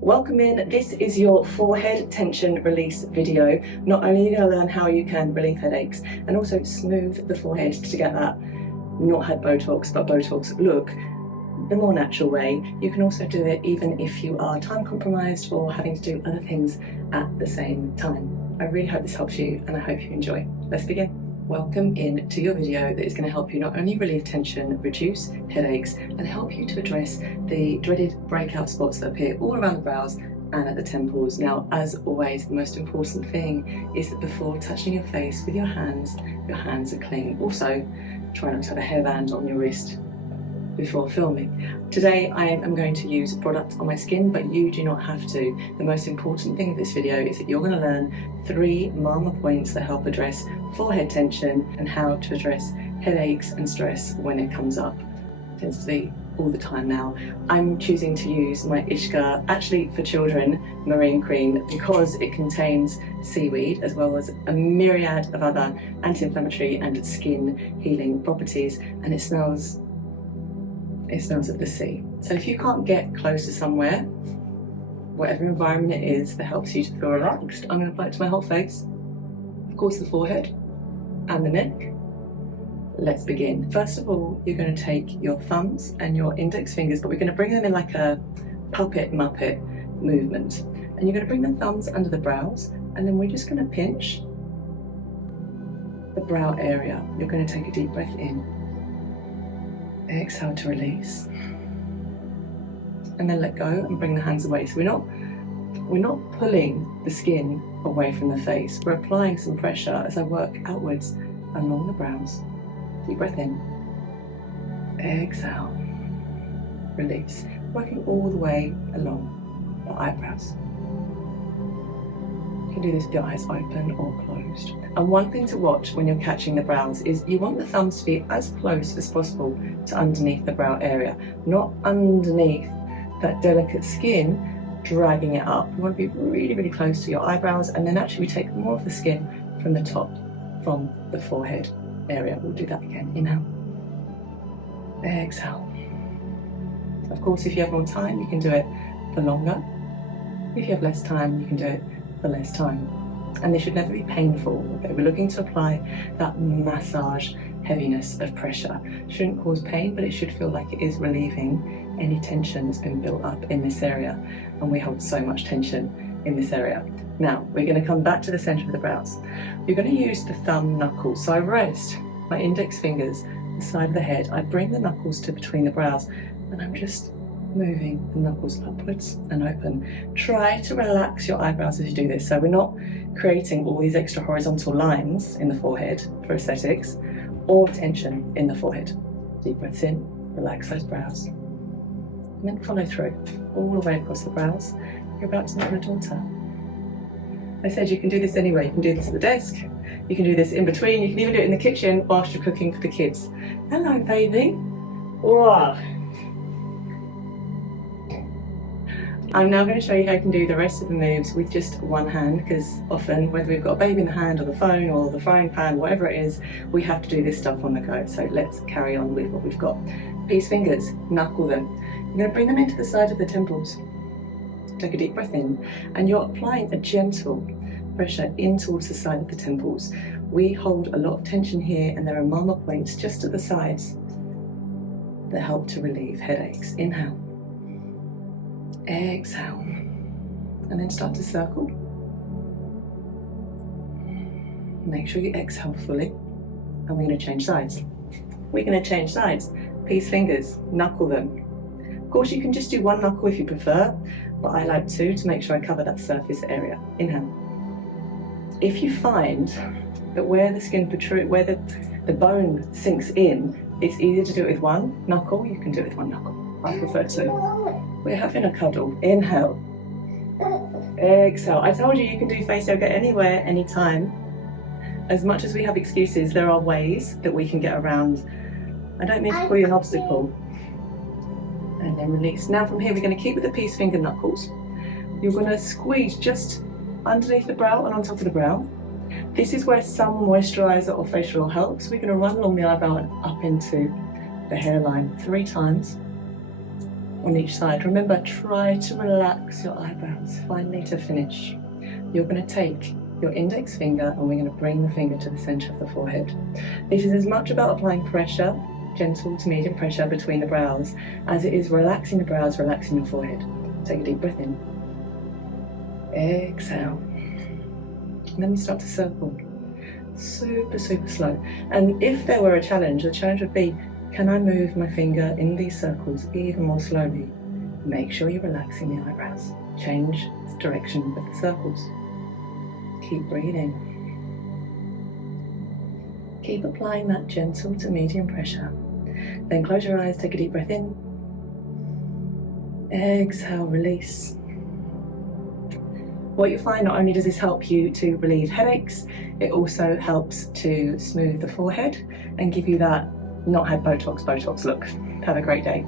Welcome in. This is your forehead tension release video. Not only are you going to learn how you can relieve headaches and also smooth the forehead to get that not had Botox but Botox look the more natural way. You can also do it even if you are time compromised or having to do other things at the same time. I really hope this helps you and I hope you enjoy. Let's begin. Welcome in to your video that is going to help you not only relieve tension, reduce headaches, and help you to address the dreaded breakout spots that appear all around the brows and at the temples. Now, as always, the most important thing is that before touching your face with your hands are clean. Also, try not to have a hairband on your wrist before filming. Today I am going to use a product on my skin, but you do not have to. The most important thing of this video is that you're going to learn 3 mama points that help address forehead tension and how to address headaches and stress when it comes up. It tends to be all the time now. I'm choosing to use my Ishka, actually for children, marine cream because it contains seaweed as well as a myriad of other anti-inflammatory and skin healing properties, and it smells of the sea. So if you can't get close to somewhere, whatever environment it is that helps you to feel relaxed, I'm going to apply it to my whole face. Of course, the forehead and the neck. Let's begin. First of all, you're going to take your thumbs and your index fingers, but we're going to bring them in like a puppet muppet movement. And you're going to bring the thumbs under the brows, and then we're just going to pinch the brow area. You're going to take a deep breath in. Exhale to release, and then let go and bring the hands away. So we're not pulling the skin away from the face. We're applying some pressure as I work outwards along the brows. Deep breath in, exhale, release, working all the way along the eyebrows. You can do this with your eyes open or closed. And one thing to watch when you're catching the brows is you want the thumbs to be as close as possible to underneath the brow area, not underneath that delicate skin, dragging it up. You want to be really, really close to your eyebrows, and then actually we take more of the skin from the top, from the forehead area. We'll do that again. Inhale, exhale. Of course, if you have more time, you can do it for longer. If you have less time, you can do it for less time. And they should never be painful. Okay? We're looking to apply that massage heaviness of pressure. Shouldn't cause pain, but it should feel like it is relieving any tension that's been built up in this area. And we hold so much tension in this area. Now, we're going to come back to the center of the brows. You're going to use the thumb knuckles. So I rest my index fingers on the side of the head. I bring the knuckles to between the brows, and I'm just moving the knuckles upwards and open. Try to relax your eyebrows as you do this. So we're not creating all these extra horizontal lines in the forehead for aesthetics or tension in the forehead. Deep breaths in, relax those brows. And then follow through all the way across the brows. You're about to meet my daughter. I said you can do this anywhere. You can do this at the desk. You can do this in between. You can even do it in the kitchen whilst you're cooking for the kids. Hello, baby. Wow. I'm now going to show you how you can do the rest of the moves with just one hand, because often, whether we've got a baby in the hand or the phone or the frying pan, whatever it is, we have to do this stuff on the go. So let's carry on with what we've got. Peace fingers, knuckle them. You're going to bring them into the side of the temples. Take a deep breath in, and you're applying a gentle pressure in towards the side of the temples. We hold a lot of tension here, and there are mama points just at the sides that help to relieve headaches. Inhale. Exhale, and then start to circle. Make sure you exhale fully, and we're going to change sides. We're going to change sides. Peace fingers, knuckle them. Of course, you can just do one knuckle if you prefer, but I like to make sure I cover that surface area. Inhale. If you find that where the skin protrudes, where the bone sinks in, it's easier to do it with one knuckle, you can do it with one knuckle. I prefer to. We're having a cuddle. Inhale. Exhale. I told you can do face yoga anywhere, anytime. As much as we have excuses, there are ways that we can get around. I don't mean to call you an obstacle. And then release. Now from here, we're going to keep with the peace finger knuckles. You're going to squeeze just underneath the brow and on top of the brow. This is where some moisturizer or facial oil helps. We're going to run along the eyebrow and up into the hairline 3 times. on each side. Remember, try to relax your eyebrows. Finally, to finish, you're going to take your index finger and we're going to bring the finger to the center of the forehead. This is as much about applying pressure, gentle to medium pressure between the brows, as it is relaxing the brows, relaxing your forehead. Take a deep breath in. Exhale. And then we start to circle. Super, super slow. And if there were a challenge, the challenge would be, can I move my finger in these circles even more slowly? Make sure you're relaxing the eyebrows. Change the direction of the circles. Keep breathing. Keep applying that gentle to medium pressure. Then close your eyes, take a deep breath in. Exhale, release. What you find, not only does this help you to relieve headaches, it also helps to smooth the forehead and give you that not had Botox look. Have a great day.